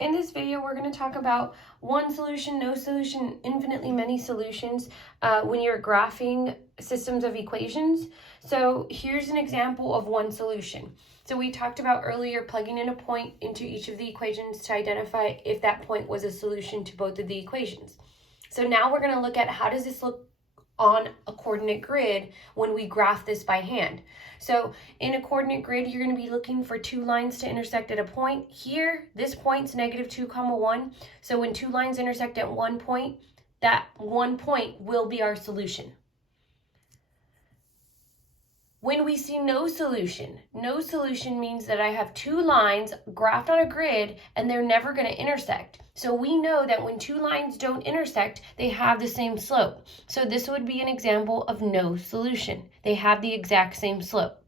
In this video, we're going to talk about one solution, no solution, infinitely many solutions when you're graphing systems of equations. So here's an example of one solution. So we talked about earlier plugging in a point into each of the equations to identify if that point was a solution to both of the equations. So now we're going to look at how does this look on a coordinate grid when we graph this by hand. So in a coordinate grid, you're going to be looking for two lines to intersect at a point. Here, this point's -2, 1. So when two lines intersect at one point, that one point will be our solution. When we see no solution means that I have two lines graphed on a grid and they're never going to intersect. So we know that when two lines don't intersect, they have the same slope. So this would be an example of no solution. They have the exact same slope.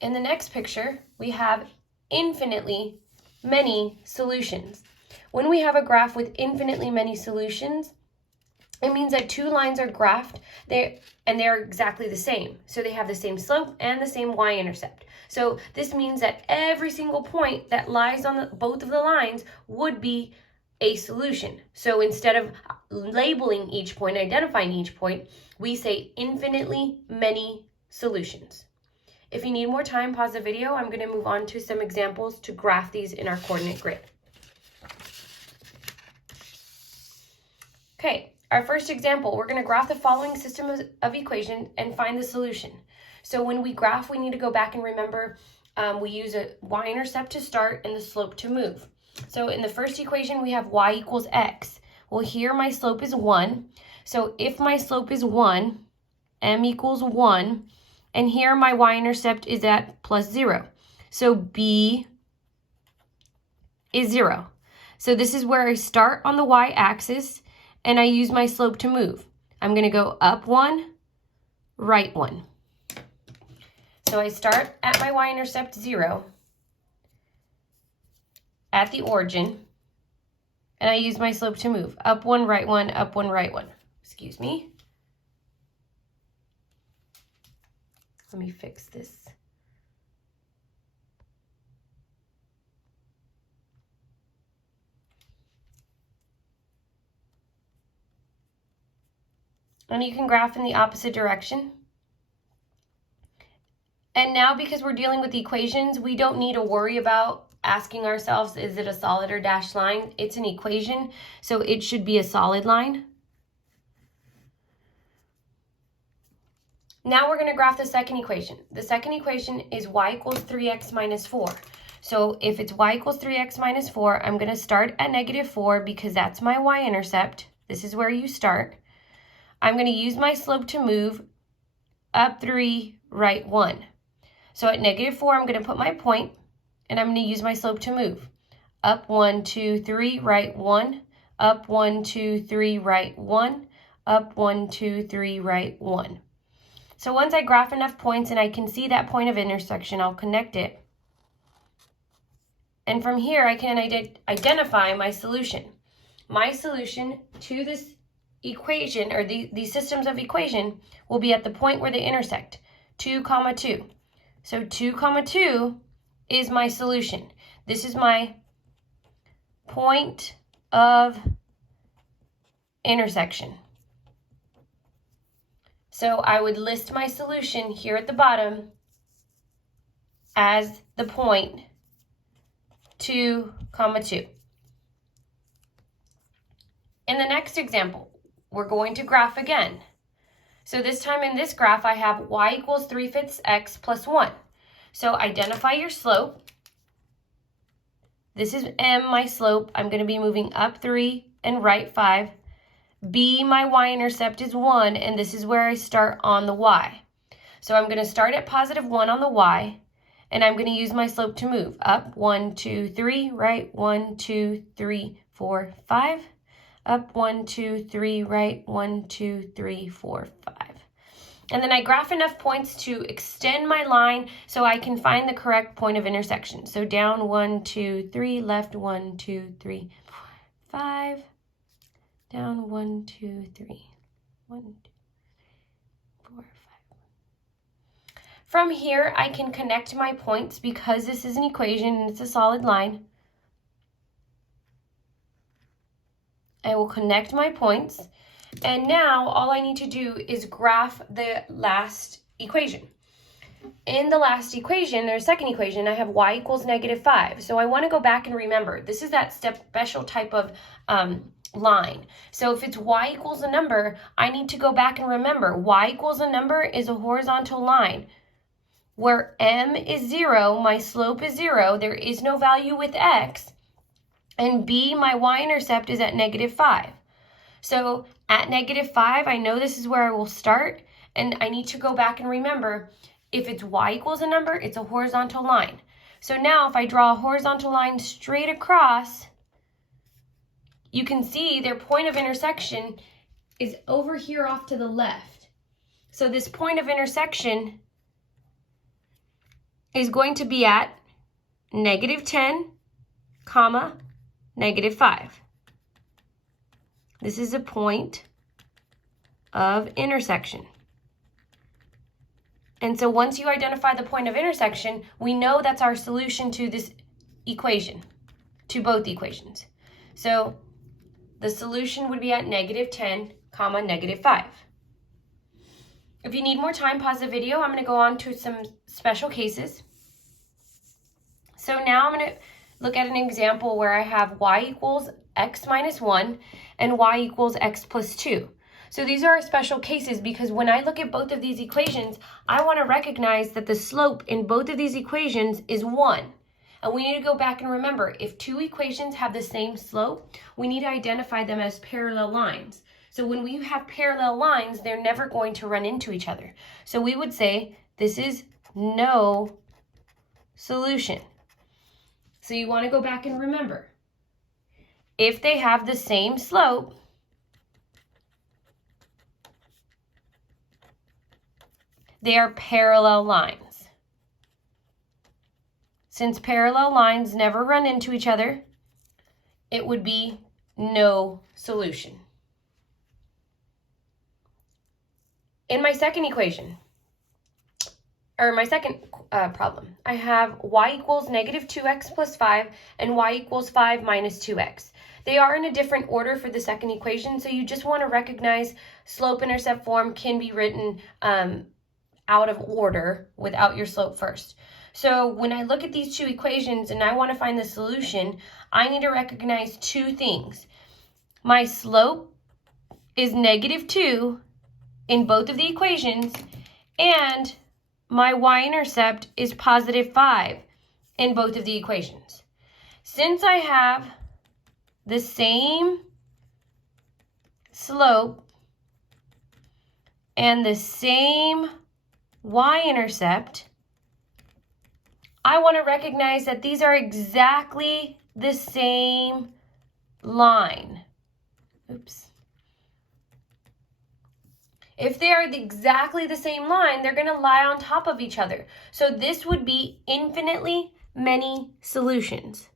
In the next picture, we have infinitely many solutions. When we have a graph with infinitely many solutions, it means that two lines are graphed and they're exactly the same. So they have the same slope and the same y-intercept. So this means that every single point that lies on both of the lines would be a solution. So instead of labeling each point, identifying each point, we say infinitely many solutions. If you need more time, pause the video. I'm going to move on to some examples to graph these in our coordinate grid. Okay. Our first example, we're going to graph the following system of equations and find the solution. So when we graph, we need to go back and remember we use a y-intercept to start and the slope to move. So in the first equation, we have y equals x. Well, here my slope is 1. So if my slope is 1, m equals 1, and here my y-intercept is at +0. So b is 0. So this is where I start on the y-axis, and I use my slope to move. I'm going to go up 1, right 1. So I start at my y-intercept 0 at the origin, and I use my slope to move. Up 1, right 1, up 1, right 1. Excuse me. Let me fix this. And you can graph in the opposite direction. And now, because we're dealing with equations, we don't need to worry about asking ourselves, is it a solid or dashed line? It's an equation, so it should be a solid line. Now we're going to graph the second equation. The second equation is y equals 3x minus 4. So if it's y equals 3x minus 4, I'm going to start at -4 because that's my y-intercept. This is where you start. I'm going to use my slope to move up 3, right 1. So at -4, I'm going to put my point, and I'm going to use my slope to move. Up 1, 2, 3, right 1. Up 1, 2, 3, right 1. Up 1, 2, 3, right 1. So once I graph enough points and I can see that point of intersection, I'll connect it. And from here, I can identify my solution. My solution to this equation, or these systems of equation, will be at the point where they intersect, 2, 2. So 2, 2 is my solution. This is my point of intersection. So I would list my solution here at the bottom as the point 2, 2. In the next example, we're going to graph again. So this time in this graph, I have y equals 3/5 x plus 1. So identify your slope. This is m, my slope. I'm going to be moving up 3 and right 5. B, my y-intercept is 1, and this is where I start on the y. So I'm going to start at +1 on the y, and I'm going to use my slope to move. Up 1, 2, 3, right 1, 2, 3, 4, 5. Up 1, 2, 3, right 1, 2, 3, 4, 5. And then I graph enough points to extend my line so I can find the correct point of intersection. So down 1, 2, 3, left 1, 2, 3, 4, 5. Down 1, 2, 3, 1, 2, 4, 5. From here, I can connect my points because this is an equation and it's a solid line. I will connect my points. And now all I need to do is graph the last equation. In the last equation, there's second equation, I have y equals -5. So I want to go back and remember, this is that special type of line. So if it's y equals a number, I need to go back and remember y equals a number is a horizontal line. Where m is 0, my slope is 0, there is no value with x, and b, my y-intercept, is at -5. So at -5, I know this is where I will start, and I need to go back and remember, if it's y equals a number, it's a horizontal line. So now if I draw a horizontal line straight across, you can see their point of intersection is over here off to the left. So this point of intersection is going to be at -10, -5. This is a point of intersection. And so once you identify the point of intersection, we know that's our solution to this equation, to both equations. So the solution would be at -10, -5. If you need more time, pause the video. I'm going to go on to some special cases. So now I'm going to look at an example where I have y equals x minus 1 and y equals x plus 2. So these are our special cases because when I look at both of these equations, I want to recognize that the slope in both of these equations is 1. And we need to go back and remember, if two equations have the same slope, we need to identify them as parallel lines. So when we have parallel lines, they're never going to run into each other. So we would say this is no solution. So you want to go back and remember, if they have the same slope, they are parallel lines. Since parallel lines never run into each other, it would be no solution. In my second equation, or my second problem, I have y equals -2x plus 5 and y equals 5 minus 2x. They are in a different order for the second equation, so you just want to recognize slope-intercept form can be written out of order without your slope first. So when I look at these two equations and I want to find the solution, I need to recognize two things. My slope is -2 in both of the equations, and my y-intercept is +5 in both of the equations. Since I have the same slope and the same y-intercept, I want to recognize that these are exactly the same line. Oops. If they are exactly the same line, they're going to lie on top of each other. So this would be infinitely many solutions.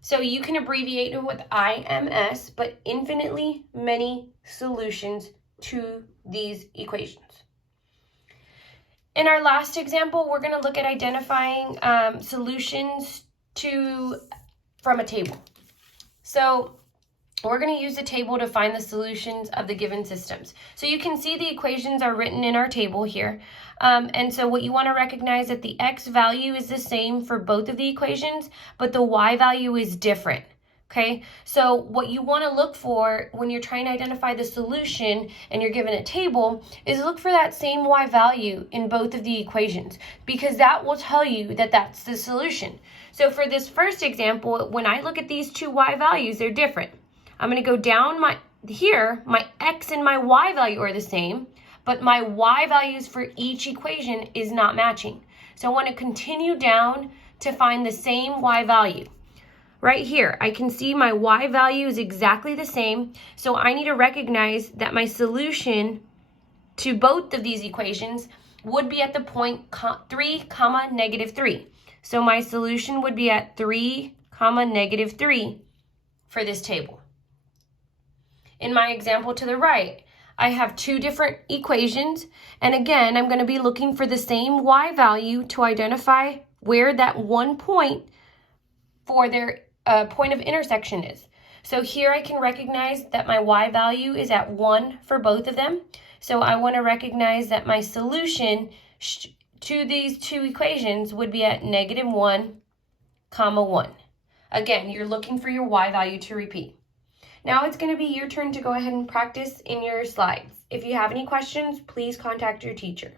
So you can abbreviate it with IMS, but infinitely many solutions to these equations. In our last example, we're going to look at identifying solutions from a table. So we're going to use the table to find the solutions of the given systems. So you can see the equations are written in our table here. And so what you want to recognize that the x value is the same for both of the equations, but the y value is different. Okay, so what you want to look for when you're trying to identify the solution and you're given a table is look for that same y value in both of the equations, because that will tell you that that's the solution. So for this first example, when I look at these two y values, they're different. I'm going to go down my x and my y value are the same, but my y values for each equation is not matching. So I want to continue down to find the same y value. Right here, I can see my y value is exactly the same, so I need to recognize that my solution to both of these equations would be at the point 3, -3. So my solution would be at 3, negative 3 for this table. In my example to the right, I have two different equations, and again, I'm going to be looking for the same y value to identify where that one point for their point of intersection is. So here I can recognize that my y value is at 1 for both of them. So I want to recognize that my solution to these two equations would be at negative 1, 1. Again, you're looking for your y value to repeat. Now it's going to be your turn to go ahead and practice in your slides. If you have any questions, please contact your teacher.